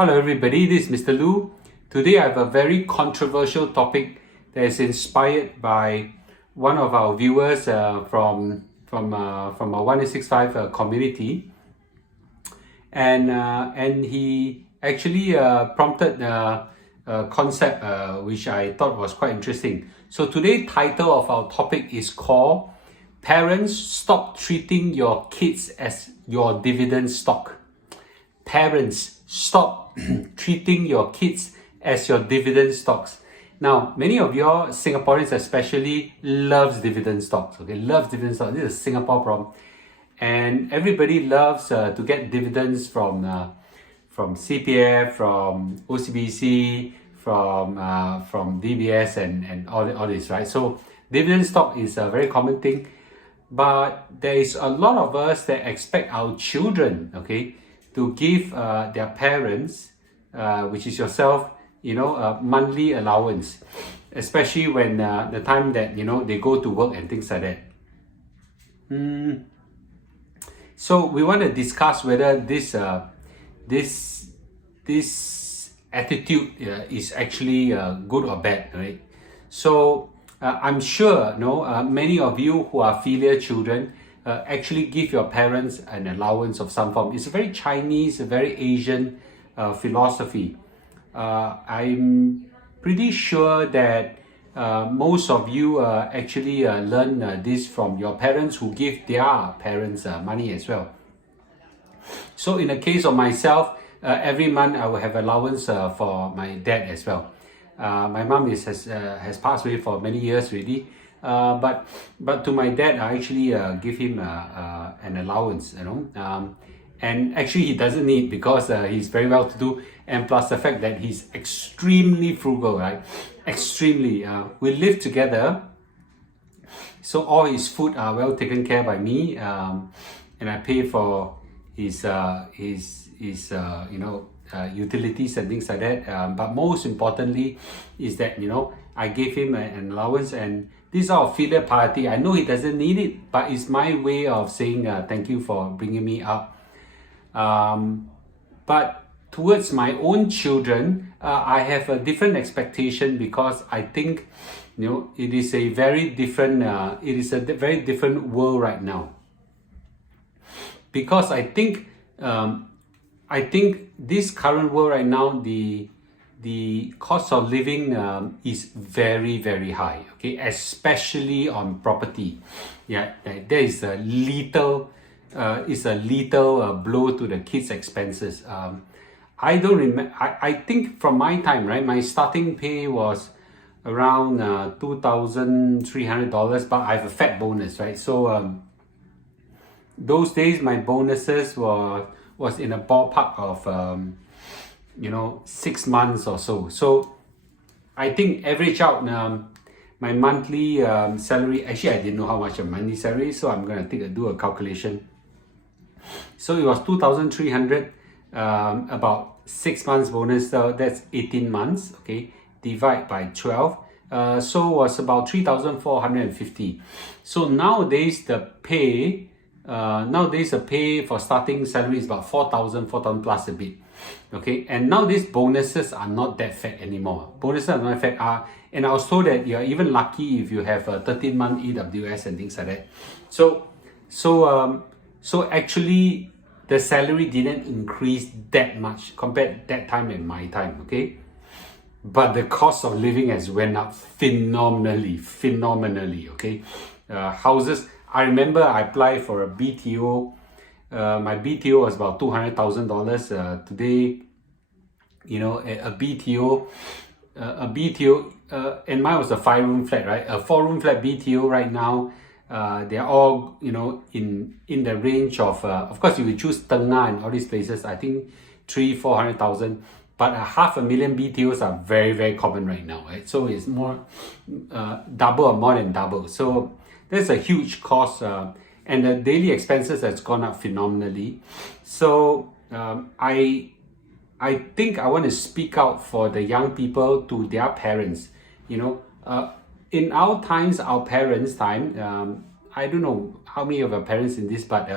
Hello everybody, this is Mr. Lu. Today I have a very controversial topic that is inspired by one of our viewers from our 1865 community, and he actually prompted a concept which I thought was quite interesting. So today's title of our topic is called Parents Stop Treating Your Kids as Your Dividend Stock. Parents, stop treating your kids as your dividend stocks. Now, many of your Singaporeans especially loves dividend stocks. Okay, loves dividend stocks. This is a Singapore problem, and everybody loves to get dividends from CPF, from OCBC, from DBS, and all this, right? So dividend stock is a very common thing, but there is a lot of us that expect our children, okay, to give their parents, which is yourself, a monthly allowance, especially when the time that they go to work and things like that. So we want to discuss whether this attitude is actually good or bad, right? So I'm sure many of you who are filial children actually give your parents an allowance of some form. It's a very Chinese, a very Asian philosophy. I'm pretty sure that most of you actually learn this from your parents who give their parents money as well. So in the case of myself, every month I will have allowance for my dad as well. My mom has passed away for many years already. But to my dad, I actually give him an allowance, and actually he doesn't need, because he's very well to do, and plus the fact that he's extremely frugal, right? Extremely. We live together, so all his food are well taken care by me, and I pay for his utilities and things like that. But most importantly is that I gave him an allowance, and this is our filial piety. I know he doesn't need it, but it's my way of saying thank you for bringing me up. But towards my own children, I have a different expectation, because I think it is a very different very different world right now. Because I think this current world right now, the cost of living is very, very high, okay, especially on property. Yeah, there is a lethal blow to the kids' expenses. I don't remember. I think from my time, right, my starting pay was around $2,300, but I have a fat bonus, right? So those days my bonuses was in a ballpark of 6 months or so. So I think average out my monthly salary. Actually, I didn't know how much a monthly salary, so I'm gonna do a calculation. So it was 2,300, about 6 months bonus, so that's 18 months, okay, divide by 12, so was about 3,450. So nowadays the pay for starting salary is about 4,000 plus a bit, okay. And now these bonuses are not that fat anymore. Bonuses are not that fat, and I was told that you're even lucky if you have a 13-month EWS and things like that. So actually the salary didn't increase that much compared that time and my time, okay. But the cost of living has went up phenomenally, okay. Houses, I remember I applied for a BTO. My BTO was about $200,000. Today, a BTO, and mine was a 5-room flat, right? A 4-room flat BTO right now, they're all in the range of course you will choose Tengah and all these places, I think 300,000-400,000, but 500,000 BTOs are very, very common right now, right? So it's more double or more than double. So there's a huge cost, and the daily expenses has gone up phenomenally. So I think I want to speak out for the young people to their parents. In our times, our parents' time, I don't know how many of our parents in this, but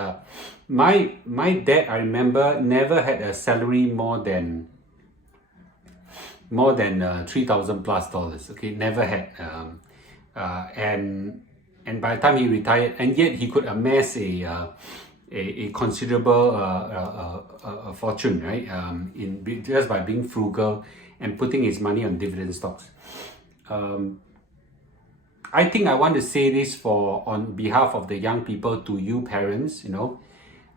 my dad, I remember, never had a salary more than more than $3,000+. Okay, never had. And by the time he retired, and yet he could amass a considerable fortune, right? Just by being frugal and putting his money on dividend stocks. I think I want to say this on behalf of the young people to you parents. You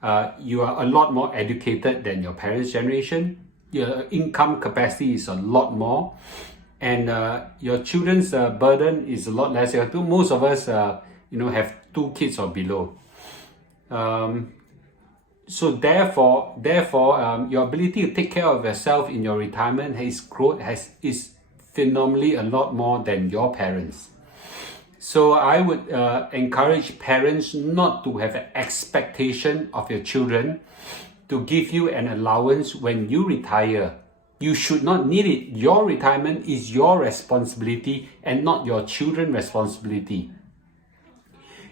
are a lot more educated than your parents' generation. Your income capacity is a lot more, and your children's burden is a lot less. Most of us, have 2 kids or below. So therefore, your ability to take care of yourself in your retirement is phenomenally a lot more than your parents. So I would encourage parents not to have an expectation of your children to give you an allowance when you retire. You should not need it. Your retirement is your responsibility and not your children's responsibility.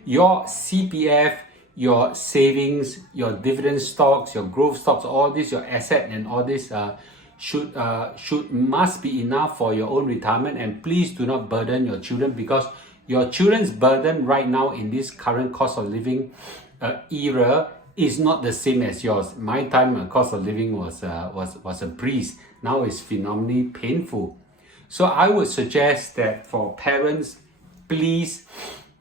Your CPF, your savings, your dividend stocks, your growth stocks, all this, your asset and all this must be enough for your own retirement. And please do not burden your children, because your children's burden right now in this current cost of living era is not the same as yours. My time, cost of living was a breeze. Now it's phenomenally painful. So I would suggest that for parents, please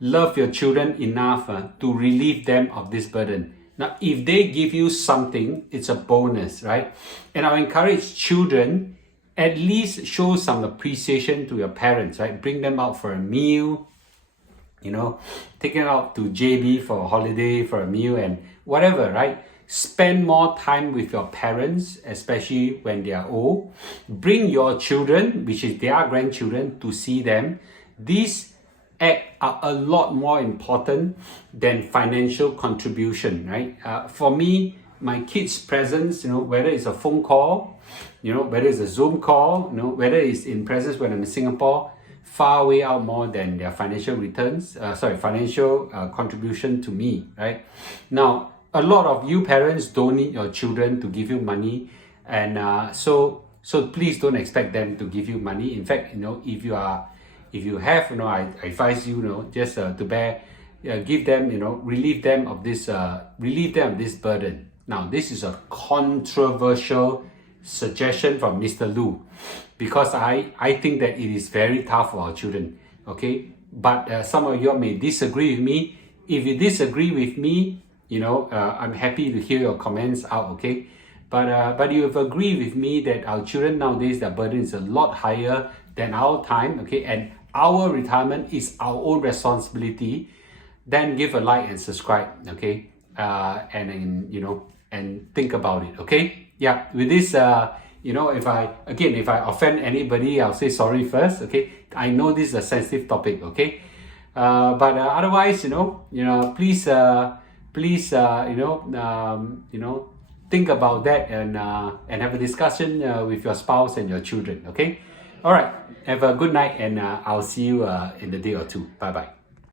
love your children enough to relieve them of this burden. Now, if they give you something, it's a bonus, right? And I encourage children, at least show some appreciation to your parents, right? Bring them out for a meal, take them out to JB for a holiday, for a meal and whatever, right? Spend more time with your parents, especially when they are old. Bring your children, which is their grandchildren, to see them. These acts are a lot more important than financial contribution, right? For me, my kids' presence, whether it's a phone call, whether it's a Zoom call, whether it's in presence when I'm in Singapore, far way out more than their financial financial contribution to me, right? Now, a lot of you parents don't need your children to give you money, and so please don't expect them to give you money. In fact, if you have, I advise you, just to give them, relieve them of this burden. Now, this is a controversial suggestion from Mr. Lu, because I think that it is very tough for our children, okay? But some of you may disagree with me. If you disagree with me, I'm happy to hear your comments out, okay? But you have agreed with me that our children nowadays, their burden is a lot higher than our time, okay? And our retirement is our own responsibility. Then give a like and subscribe, okay? And think about it, okay? Yeah, with this, if I offend anybody, I'll say sorry first, okay? I know this is a sensitive topic, okay? But otherwise, please, think about that and have a discussion with your spouse and your children, okay? All right, have a good night, and I'll see you in a day or two. Bye-bye.